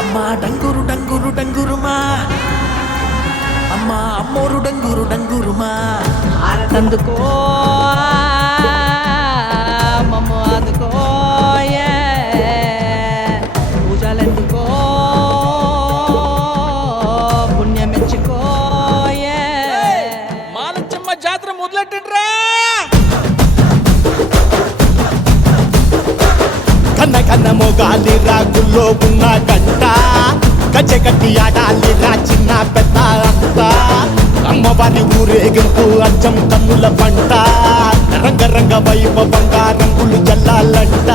అమ్మా డంగురు డంగురు డంగురుమా, అమ్మా అమ్మోరు డంగురు డంగురుమా, ఆనందుకో మమ్మ అందుకో పూజలెందుకో పుణ్యమెచ్చుకో మాలచ్చమ్మ జాతర మొదలెట్టండ్రా. కన్న కన్న మొగాలి రాగుల్లో ఉన్న గంట గజ్జె కట్టి ఆడాలిరా చిన్న పెద్ద అంతా అమ్మవారి ఊరేగింపు అచ్చం కన్నుల పంట రంగరంగ వైభవంగా రంగులు జల్లాలంట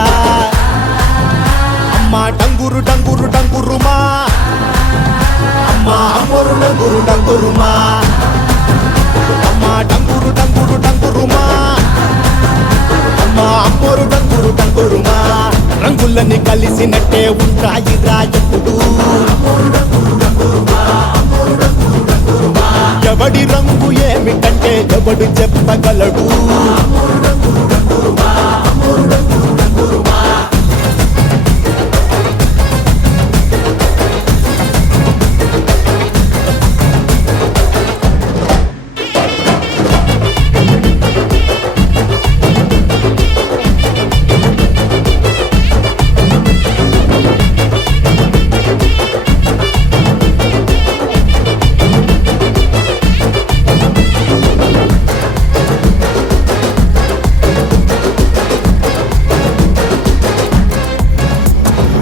అమ్మ డంగురు డంగురు డంగురుమా, అమ్మ అమ్మోరు డంగురు డంగురుమా, అమ్మ డంగురు డంగురు డంగురుమా, అమ్మ అమ్మోరు డంగురు డంగురుమా, రంగులని కలిసినట్టే ఉంటాయిరా ఎప్పుడు ఎవడి రంగు ఏమిటంటే ఎవడు చెప్పగలడు.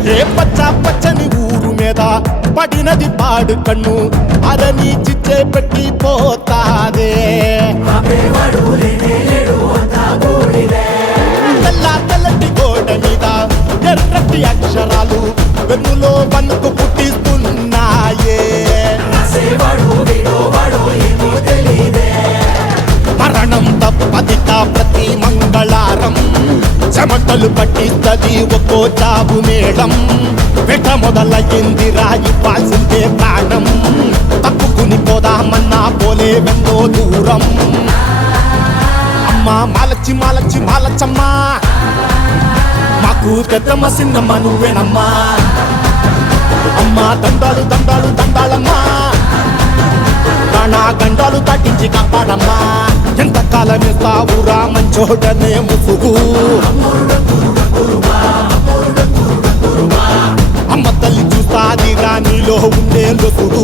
ఏ పచ్చ పచ్చని ఊరు మీద పడినది పాడు కన్ను అరని చిచ్చే పెట్టి పోతాదే తెల్ల తెల్లటి గోడ మీద ఎర్రటి అక్షరాలు వెన్నులో వన్నుకు పుట్టిస్తున్నాయే మరణం తప్పదిక ప్రతి మంగళారం చెమటలు పట్టిస్తది ఒక్కో చావు మేళం వెట మొదలయ్యింది రాయిపాల్సిందే ప్రాణం తప్పుకుని పోదామన్నా పోలే వెందో దూరం అమ్మా మాలచ్చి మాలచ్చి మాలచ్చమ్మా మాకు పెద్దమ్మ సిన్నమ్మ నువ్వేనమ్మా అమ్మా దండాలు దండాలు దండాలమ్మా ప్రాణా గండాలు తట్టించి కాపాడమ్మా ఎంతకాలం ఇస్తావురా మంచోడనే ముసుగు అమ్మ తల్లి చూస్తాది రాణిలో ఉండే లొసుడు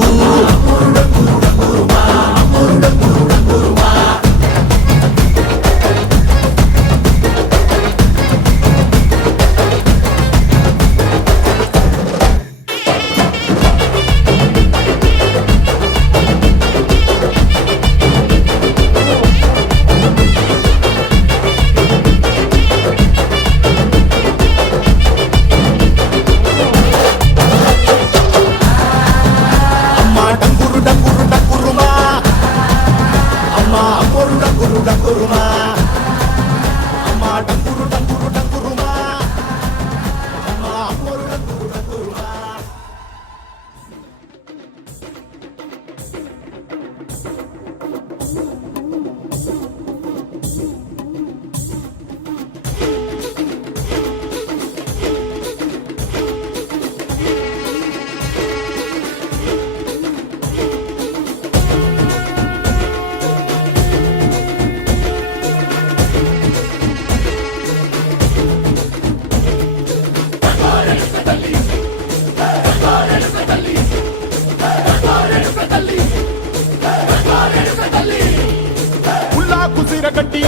కట్టి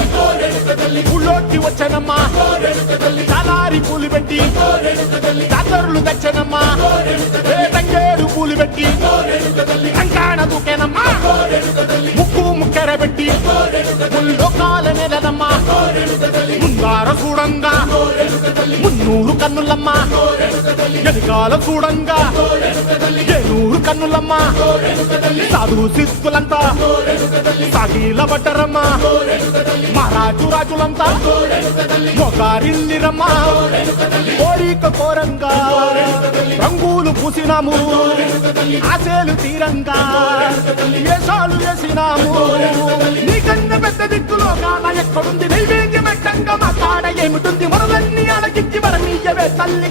ఊళ్ళోకి వచ్చనమ్మా చాలారి పూలు పెట్టి జాతరులు తెచ్చనమ్మా తంగేడు పూలు పెట్టి కంకాణ దూకేనమ్మా ముక్కు ముక్కెర పెట్టి ముల్లోకాల నెలనమ్మా ముందార చూడంగా మున్నూరు కన్నులమ్మా వెనకాల చూడంగా ఏనూరు కన్నులమ్మా సాధు శిస్తులంతా సాగిల పడ్డరమ్మా మహారాజు రాజులంతా మొగారిల్లిరమ్మా కోరిక కోరంగా రంగులు పూసినాము ఆశలు తీరంగా ఏసాలు వేసినాము నీకన్నా పెద్ద దిక్కులో కాన ఎక్కడుంది నైవేద్యం ఎట్టంగా మా కాడ ఏమిటుంది మనలన్నీ అలకిచ్చి వరనీయవే తల్లి